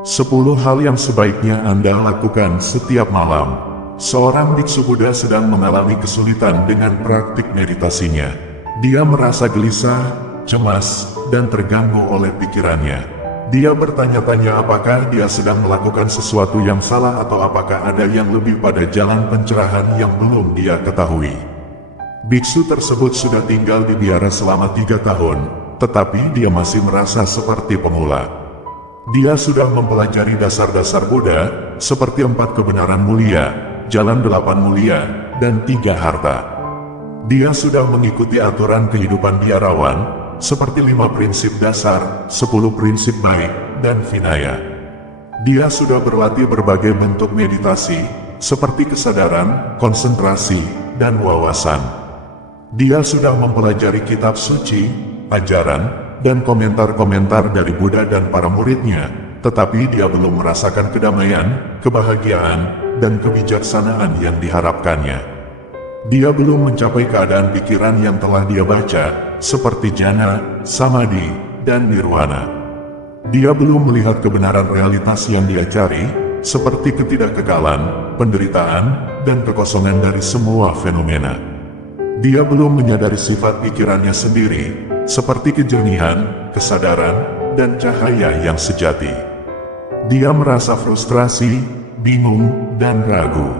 10 hal yang sebaiknya Anda lakukan setiap malam. Seorang biksu Buddha sedang mengalami kesulitan dengan praktik meditasinya. Dia merasa gelisah, cemas, dan terganggu oleh pikirannya. Dia bertanya-tanya apakah dia sedang melakukan sesuatu yang salah atau apakah ada yang lebih pada jalan pencerahan yang belum dia ketahui. Biksu tersebut sudah tinggal di biara selama 3 tahun, tetapi dia masih merasa seperti pemula. Dia sudah mempelajari dasar-dasar Buddha, seperti 4 kebenaran mulia, jalan 8 mulia, dan 3 harta. Dia sudah mengikuti aturan kehidupan biarawan, seperti 5 prinsip dasar, 10 prinsip baik, dan Vinaya. Dia sudah berlatih berbagai bentuk meditasi, seperti kesadaran, konsentrasi, dan wawasan. Dia sudah mempelajari kitab suci, ajaran, dan komentar-komentar dari Buddha dan para muridnya, tetapi dia belum merasakan kedamaian, kebahagiaan, dan kebijaksanaan yang diharapkannya. Dia belum mencapai keadaan pikiran yang telah dia baca, seperti jana, samadhi, dan nirwana. Dia belum melihat kebenaran realitas yang dia cari, seperti ketidakkekalan, penderitaan, dan kekosongan dari semua fenomena. Dia belum menyadari sifat pikirannya sendiri, seperti kejernihan, kesadaran, dan cahaya yang sejati. Dia merasa frustrasi, bingung, dan ragu.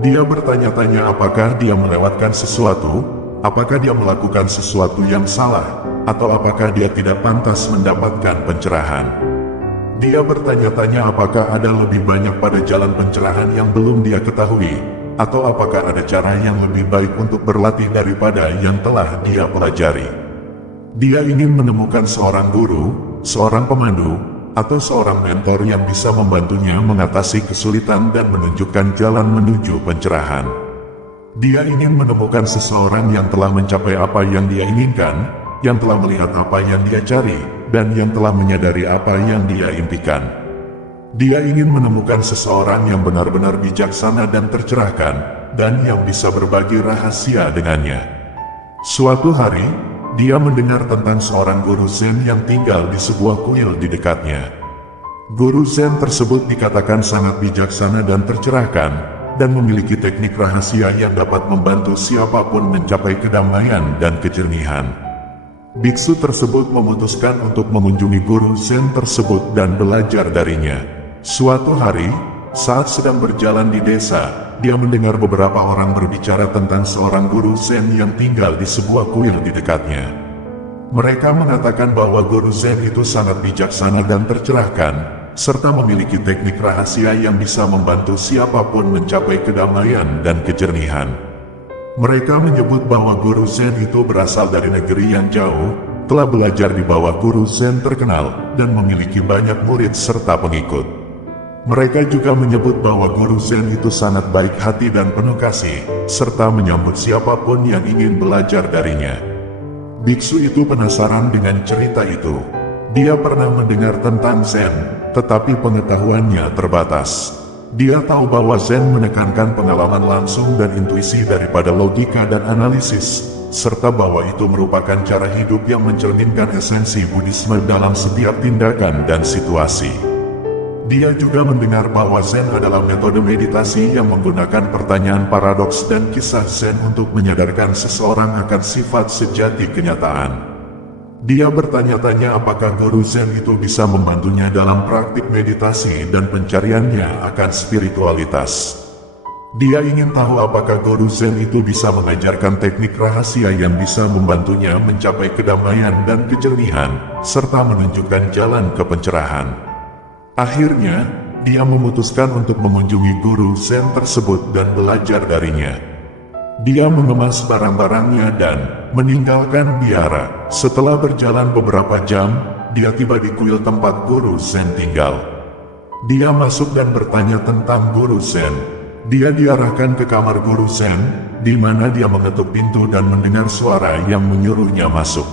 Dia bertanya-tanya apakah dia melewatkan sesuatu, apakah dia melakukan sesuatu yang salah, atau apakah dia tidak pantas mendapatkan pencerahan. Dia bertanya-tanya apakah ada lebih banyak pada jalan pencerahan yang belum dia ketahui, atau apakah ada cara yang lebih baik untuk berlatih daripada yang telah dia pelajari. Dia ingin menemukan seorang guru, seorang pemandu, atau seorang mentor yang bisa membantunya mengatasi kesulitan dan menunjukkan jalan menuju pencerahan. Dia ingin menemukan seseorang yang telah mencapai apa yang dia inginkan, yang telah melihat apa yang dia cari, dan yang telah menyadari apa yang dia impikan. Dia ingin menemukan seseorang yang benar-benar bijaksana dan tercerahkan, dan yang bisa berbagi rahasia dengannya. Suatu hari, dia mendengar tentang seorang guru Zen yang tinggal di sebuah kuil di dekatnya. Guru Zen tersebut dikatakan sangat bijaksana dan tercerahkan, dan memiliki teknik rahasia yang dapat membantu siapapun mencapai kedamaian dan kejernihan. Biksu tersebut memutuskan untuk mengunjungi guru Zen tersebut dan belajar darinya. Suatu hari, saat sedang berjalan di desa, dia mendengar beberapa orang berbicara tentang seorang guru Zen yang tinggal di sebuah kuil di dekatnya. Mereka mengatakan bahwa guru Zen itu sangat bijaksana dan tercerahkan, serta memiliki teknik rahasia yang bisa membantu siapapun mencapai kedamaian dan kejernihan. Mereka menyebut bahwa guru Zen itu berasal dari negeri yang jauh, telah belajar di bawah guru Zen terkenal, dan memiliki banyak murid serta pengikut. Mereka juga menyebut bahwa guru Zen itu sangat baik hati dan penuh kasih, serta menyambut siapapun yang ingin belajar darinya. Biksu itu penasaran dengan cerita itu. Dia pernah mendengar tentang Zen, tetapi pengetahuannya terbatas. Dia tahu bahwa Zen menekankan pengalaman langsung dan intuisi daripada logika dan analisis, serta bahwa itu merupakan cara hidup yang mencerminkan esensi Buddhisme dalam setiap tindakan dan situasi. Dia juga mendengar bahwa Zen adalah metode meditasi yang menggunakan pertanyaan paradoks dan kisah Zen untuk menyadarkan seseorang akan sifat sejati kenyataan. Dia bertanya-tanya apakah guru Zen itu bisa membantunya dalam praktik meditasi dan pencariannya akan spiritualitas. Dia ingin tahu apakah guru Zen itu bisa mengajarkan teknik rahasia yang bisa membantunya mencapai kedamaian dan kejernihan, serta menunjukkan jalan ke pencerahan. Akhirnya, dia memutuskan untuk mengunjungi guru Zen tersebut dan belajar darinya. Dia mengemas barang-barangnya dan meninggalkan biara. Setelah berjalan beberapa jam, dia tiba di kuil tempat guru Zen tinggal. Dia masuk dan bertanya tentang guru Zen. Dia diarahkan ke kamar guru Zen, di mana dia mengetuk pintu dan mendengar suara yang menyuruhnya masuk.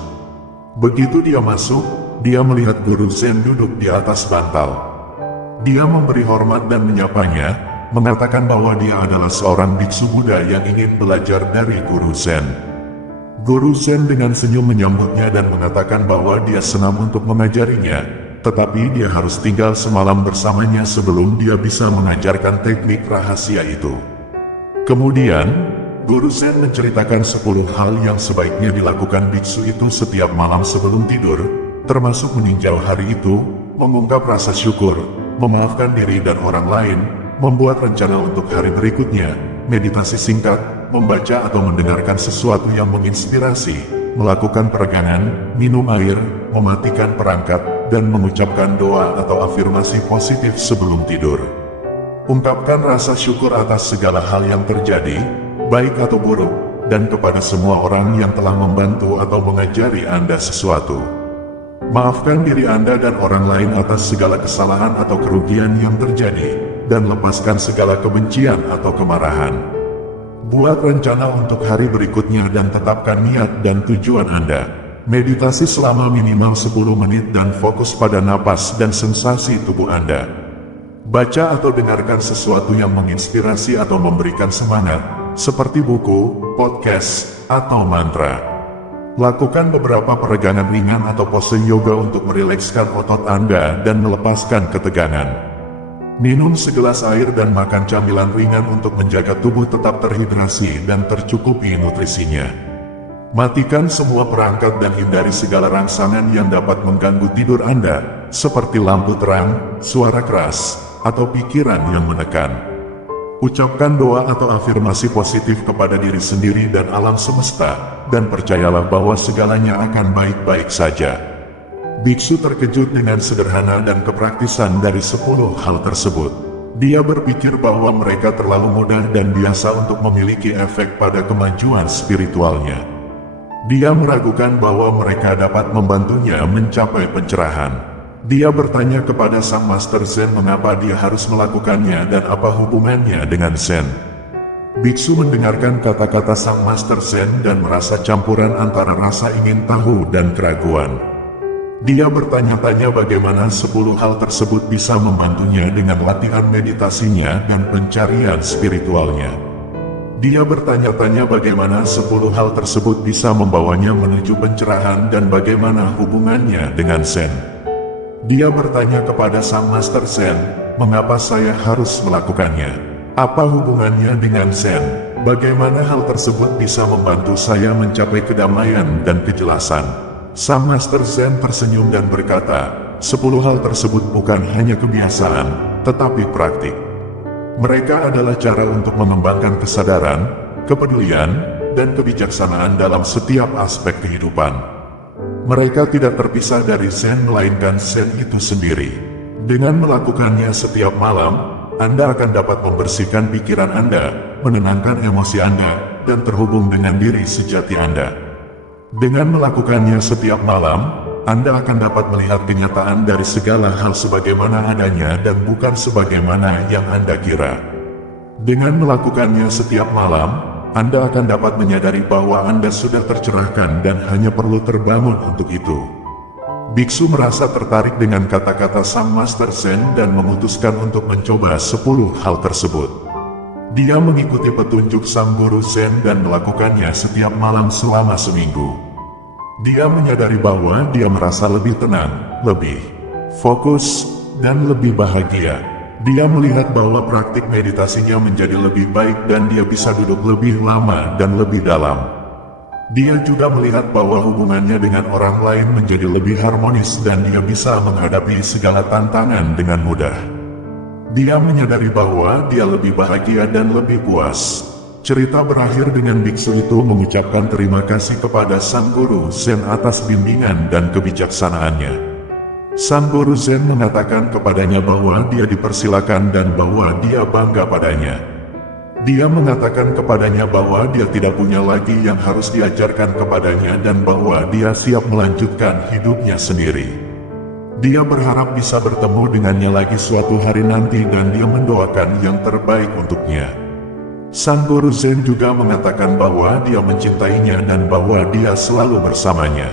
Begitu dia masuk, dia melihat guru Zen duduk di atas bantal. Dia memberi hormat dan menyapanya, mengatakan bahwa dia adalah seorang biksu Buddha yang ingin belajar dari guru Zen. Guru Zen dengan senyum menyambutnya dan mengatakan bahwa dia senang untuk mengajarinya. tetapi dia harus tinggal semalam bersamanya sebelum dia bisa mengajarkan teknik rahasia itu. Kemudian, Guru Zen menceritakan 10 hal yang sebaiknya dilakukan biksu itu setiap malam sebelum tidur, termasuk meninjau hari itu, mengungkap rasa syukur, memaafkan diri dan orang lain, membuat rencana untuk hari berikutnya, meditasi singkat, membaca atau mendengarkan sesuatu yang menginspirasi, melakukan peregangan, minum air, mematikan perangkat, dan mengucapkan doa atau afirmasi positif sebelum tidur. Ungkapkan rasa syukur atas segala hal yang terjadi, baik atau buruk, dan kepada semua orang yang telah membantu atau mengajari Anda sesuatu. Maafkan diri Anda dan orang lain atas segala kesalahan atau kerugian yang terjadi, dan lepaskan segala kebencian atau kemarahan. Buat rencana untuk hari berikutnya dan tetapkan niat dan tujuan Anda. Meditasi selama minimal 10 menit dan fokus pada napas dan sensasi tubuh Anda. Baca atau dengarkan sesuatu yang menginspirasi atau memberikan semangat, seperti buku, podcast, atau mantra. Lakukan beberapa peregangan ringan atau pose yoga untuk merilekskan otot Anda dan melepaskan ketegangan. Minum segelas air dan makan camilan ringan untuk menjaga tubuh tetap terhidrasi dan tercukupi nutrisinya. Matikan semua perangkat dan hindari segala rangsangan yang dapat mengganggu tidur Anda, seperti lampu terang, suara keras, atau pikiran yang menekan. Ucapkan doa atau afirmasi positif kepada diri sendiri dan alam semesta, dan percayalah bahwa segalanya akan baik-baik saja. Biksu terkejut dengan sederhana dan kepraktisan dari 10 hal tersebut. Dia berpikir bahwa mereka terlalu mudah dan biasa untuk memiliki efek pada kemajuan spiritualnya. Dia meragukan bahwa mereka dapat membantunya mencapai pencerahan. Dia bertanya kepada sang Master Zen mengapa dia harus melakukannya dan apa hubungannya dengan Zen. Biksu mendengarkan kata-kata sang Master Zen dan merasa campuran antara rasa ingin tahu dan keraguan. Dia bertanya-tanya bagaimana 10 hal tersebut bisa membantunya dengan latihan meditasinya dan pencarian spiritualnya. Dia bertanya-tanya bagaimana 10 hal tersebut bisa membawanya menuju pencerahan dan bagaimana hubungannya dengan Zen. Dia bertanya kepada sang Master Zen, mengapa saya harus melakukannya? Apa hubungannya dengan Zen? Bagaimana hal tersebut bisa membantu saya mencapai kedamaian dan kejelasan? Sang Master Zen tersenyum dan berkata, 10 hal tersebut bukan hanya kebiasaan, tetapi praktik. Mereka adalah cara untuk mengembangkan kesadaran, kepedulian, dan kebijaksanaan dalam setiap aspek kehidupan. Mereka tidak terpisah dari Zen melainkan Zen itu sendiri. Dengan melakukannya setiap malam, Anda akan dapat membersihkan pikiran Anda, menenangkan emosi Anda, dan terhubung dengan diri sejati Anda. Dengan melakukannya setiap malam, Anda akan dapat melihat kenyataan dari segala hal sebagaimana adanya dan bukan sebagaimana yang Anda kira. Dengan melakukannya setiap malam, Anda akan dapat menyadari bahwa Anda sudah tercerahkan dan hanya perlu terbangun untuk itu. Biksu merasa tertarik dengan kata-kata sang Master Zen dan memutuskan untuk mencoba 10 hal tersebut. Dia mengikuti petunjuk sang Guru Zen dan melakukannya setiap malam selama seminggu. Dia menyadari bahwa dia merasa lebih tenang, lebih fokus, dan lebih bahagia. Dia melihat bahwa praktik meditasinya menjadi lebih baik dan dia bisa duduk lebih lama dan lebih dalam. Dia juga melihat bahwa hubungannya dengan orang lain menjadi lebih harmonis dan dia bisa menghadapi segala tantangan dengan mudah. Dia menyadari bahwa dia lebih bahagia dan lebih puas. Cerita berakhir dengan biksu itu mengucapkan terima kasih kepada sang Guru Zen atas bimbingan dan kebijaksanaannya. Sang Guru Zen mengatakan kepadanya bahwa dia dipersilakan dan bahwa dia bangga padanya. Dia mengatakan kepadanya bahwa dia tidak punya lagi yang harus diajarkan kepadanya dan bahwa dia siap melanjutkan hidupnya sendiri. Dia berharap bisa bertemu dengannya lagi suatu hari nanti dan dia mendoakan yang terbaik untuknya. Sang Guru Zen juga mengatakan bahwa dia mencintainya dan bahwa dia selalu bersamanya.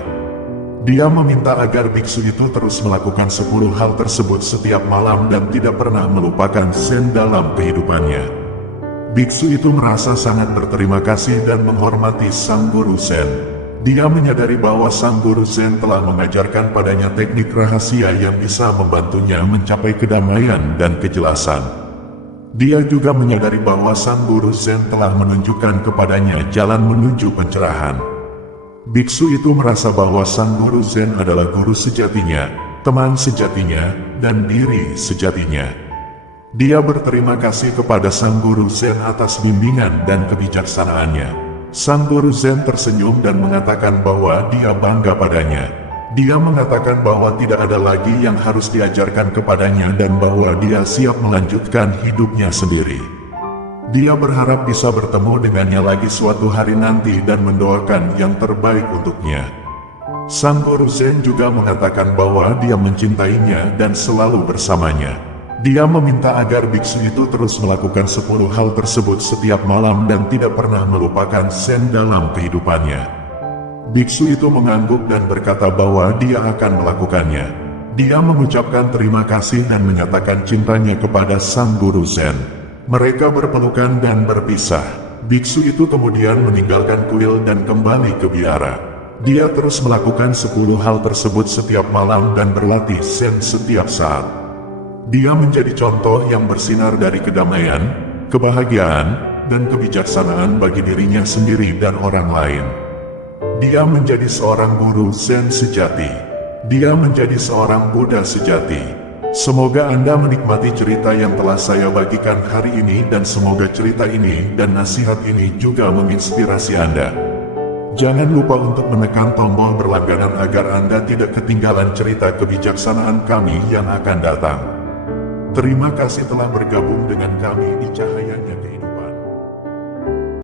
Dia meminta agar biksu itu terus melakukan 10 hal tersebut setiap malam dan tidak pernah melupakan Zen dalam kehidupannya. Biksu itu merasa sangat berterima kasih dan menghormati sang Guru Zen. Dia menyadari bahwa sang guru Zen telah mengajarkan padanya teknik rahasia yang bisa membantunya mencapai kedamaian dan kejelasan. Dia juga menyadari bahwa sang guru Zen telah menunjukkan kepadanya jalan menuju pencerahan. Biksu itu merasa bahwa sang guru Zen adalah guru sejatinya, teman sejatinya, dan diri sejatinya. Dia berterima kasih kepada sang guru Zen atas bimbingan dan kebijaksanaannya. Sang guru Zen tersenyum dan mengatakan bahwa dia bangga padanya. Dia mengatakan bahwa tidak ada lagi yang harus diajarkan kepadanya dan bahwa dia siap melanjutkan hidupnya sendiri. Dia berharap bisa bertemu dengannya lagi suatu hari nanti dan mendoakan yang terbaik untuknya. Sang guru Zen juga mengatakan bahwa dia mencintainya dan selalu bersamanya. Dia meminta agar biksu itu terus melakukan 10 hal tersebut setiap malam dan tidak pernah melupakan Zen dalam kehidupannya. Biksu itu mengangguk dan berkata bahwa dia akan melakukannya. Dia mengucapkan terima kasih dan menyatakan cintanya kepada sang guru Zen. Mereka berpelukan dan berpisah. Biksu itu kemudian meninggalkan kuil dan kembali ke biara. Dia terus melakukan 10 hal tersebut setiap malam dan berlatih Zen setiap saat. Dia menjadi contoh yang bersinar dari kedamaian, kebahagiaan, dan kebijaksanaan bagi dirinya sendiri dan orang lain. Dia menjadi seorang guru Zen sejati. Dia menjadi seorang Buddha sejati. Semoga Anda menikmati cerita yang telah saya bagikan hari ini dan semoga cerita ini dan nasihat ini juga menginspirasi Anda. Jangan lupa untuk menekan tombol berlangganan agar Anda tidak ketinggalan cerita kebijaksanaan kami yang akan datang. Terima kasih telah bergabung dengan kami di Cahayanya.